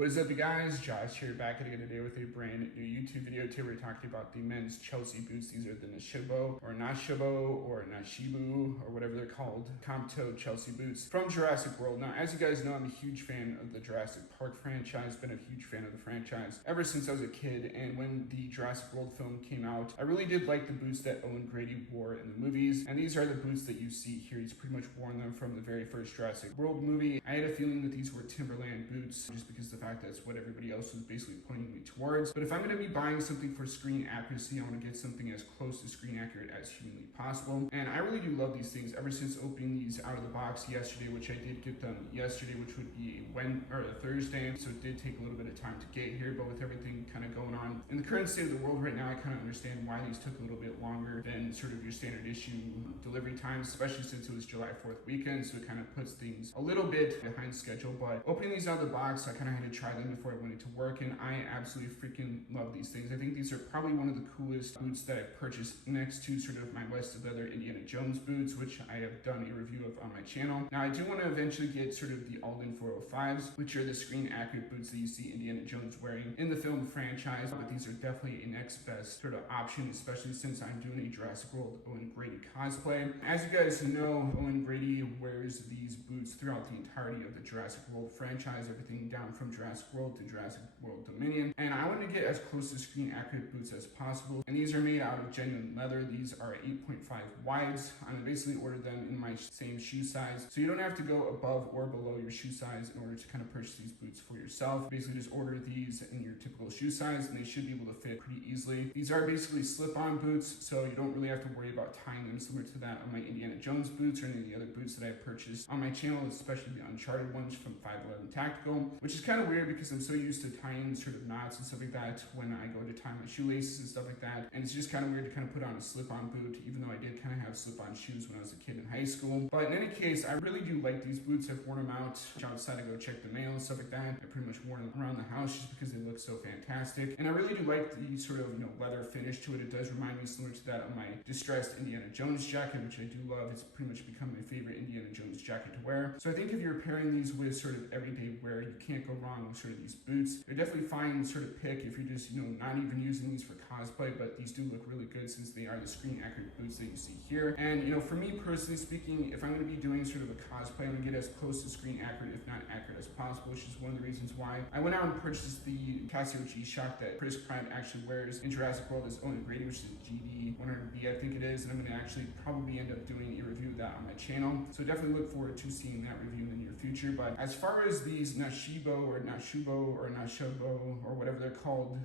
What is up, you guys? Josh here, back again today with a brand new YouTube video. Today we're talking about the men's Chelsea boots. These are the Nashibo or Nashibu or whatever they're called, Compto Chelsea boots from Jurassic World. Now, as you guys know, I'm a huge fan of the Jurassic Park franchise. Been a huge fan of the franchise ever since I was a kid. And when the Jurassic World film came out, I really did like the boots that Owen Grady wore in the movies. And these are the boots that you see here. He's pretty much worn them from the very first Jurassic World movie. I had a feeling that these were Timberland boots just because the fact that's what everybody else was basically pointing me towards. But if I'm going to be buying something for screen accuracy, I want to get something as close to screen accurate as humanly possible. And I really do love these things. Ever since opening these out of the box yesterday, which I did get them yesterday, which would be a Thursday, so it did take a little bit of time to get here. But with everything kind of going on in the current state of the world right now, I kind of understand why these took a little bit longer than sort of your standard issue delivery times, especially since it was July 4th weekend. So it kind of puts things a little bit behind schedule. But opening these out of the box, I kind of had to try them before I went into work, and I absolutely freaking love these things. I think these are probably one of the coolest boots that I've purchased, next to sort of my Wested Leather Indiana Jones boots, which I have done a review of on my channel. Now, I do want to eventually get sort of the Alden 405s, which are the screen accurate boots that you see Indiana Jones wearing in the film franchise, but these are definitely a next best sort of option, especially since I'm doing a Jurassic World Owen Grady cosplay. As you guys know, Owen Grady wears these boots throughout the entirety of the Jurassic World franchise, everything down from Jurassic World to Jurassic World Dominion, and I want to get as close to screen accurate boots as possible. And these are made out of genuine leather. These are 8.5 wides. I'm basically ordered them in my same shoe size, so you don't have to go above or below your shoe size in order to kind of purchase these boots for yourself. Basically just order these in your typical shoe size and they should be able to fit pretty easily. These are basically slip-on boots, so you don't really have to worry about tying them, similar to that of my Indiana Jones boots or any of the other boots that I've purchased on my channel, especially the Uncharted ones from 511 Tactical, which is kind of weird because I'm so used to tying sort of knots and stuff like that when I go to tie my shoelaces and stuff like that. And it's just kind of weird to kind of put on a slip-on boot, even though I did kind of have slip-on shoes when I was a kid in high school. But in any case, I really do like these boots. I've worn them out outside to go check the mail and stuff like that. I pretty much worn them around the house just because they look so fantastic. And I really do like the sort of, leather finish to it. It does remind me similar to that of my distressed Indiana Jones jacket, which I do love. It's pretty much become my favorite Indiana Jones jacket to wear. So I think if you're pairing these with sort of everyday wear, you can't go wrong with sort of these boots. They're definitely fine sort of pick if you're just, not even using these for cosplay, but these do look really good since they are the screen accurate boots that you see here. And, for me personally speaking, if I'm going to be doing sort of a cosplay, I'm going to get as close to screen accurate, if not accurate as possible, which is one of the reasons why I went out and purchased the Casio G-Shock that Chris Pratt actually wears in Jurassic World as Owen Grady, which is GD 100B, I think it is, and I'm going to actually probably end up doing a review of that on my channel. So definitely look forward to seeing that review in the near future. But as far as these Nashibo or Nashobo or whatever they're called,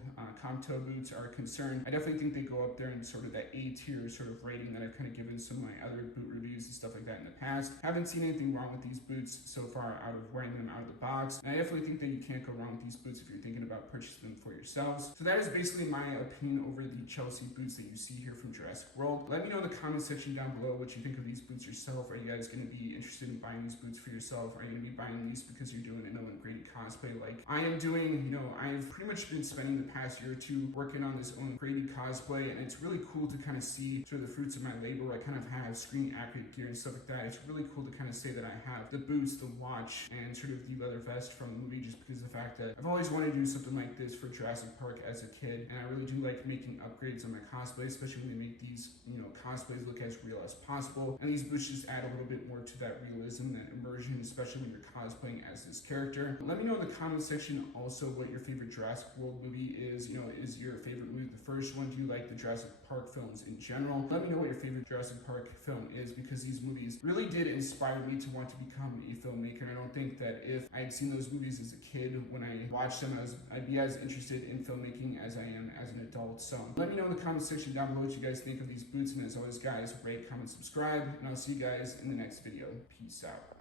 Compto boots are concerned, I definitely think they go up there in sort of that A tier sort of rating that I've kind of given some of my other boot reviews and stuff like that in the past. Haven't seen anything wrong with these boots so far out of wearing them out of the box. And I definitely think that you can't go wrong with these boots if you're thinking about purchasing them for yourselves. So that is basically my opinion over the Chelsea boots that you see here from Jurassic World. Let me know in the comment section down below what you think of these boots yourself. Are you guys going to be interested in buying these boots for yourself? Are you going to be buying these because you're doing an Owen Grady cosplay like I am doing? I've pretty much been spending the past year or two working on this Owen Grady cosplay, and it's really cool to kind of see sort of the fruits of my labor. I kind of have screen accurate gear and stuff like that. It's really cool to kind of say that I have the boots, the watch, and sort of the leather vest from the movie, just because of the fact that I've always wanted to do something like this for Jurassic Park as a kid, and I really do like making upgrades on my cosplay, especially when they make these, cosplays look as real as possible. And these boots just add a little bit more to that realism, that immersion, especially when you're cosplaying as this character. Let me know in the comment section also what your favorite Jurassic World movie is. Is your favorite movie the first one? Do you like the Jurassic Park films in general? Let me know what your favorite Jurassic Park film is, because these movies really did inspire me to want to become a filmmaker. And I don't think that if I had seen those movies as a kid, when I watched them, I'd be as interested in filmmaking as I am as an adult. So let me know in the comment section down below what you guys think of these boots. And as always, guys, rate, comment, subscribe, and I'll see you guys in the next video. Peace out.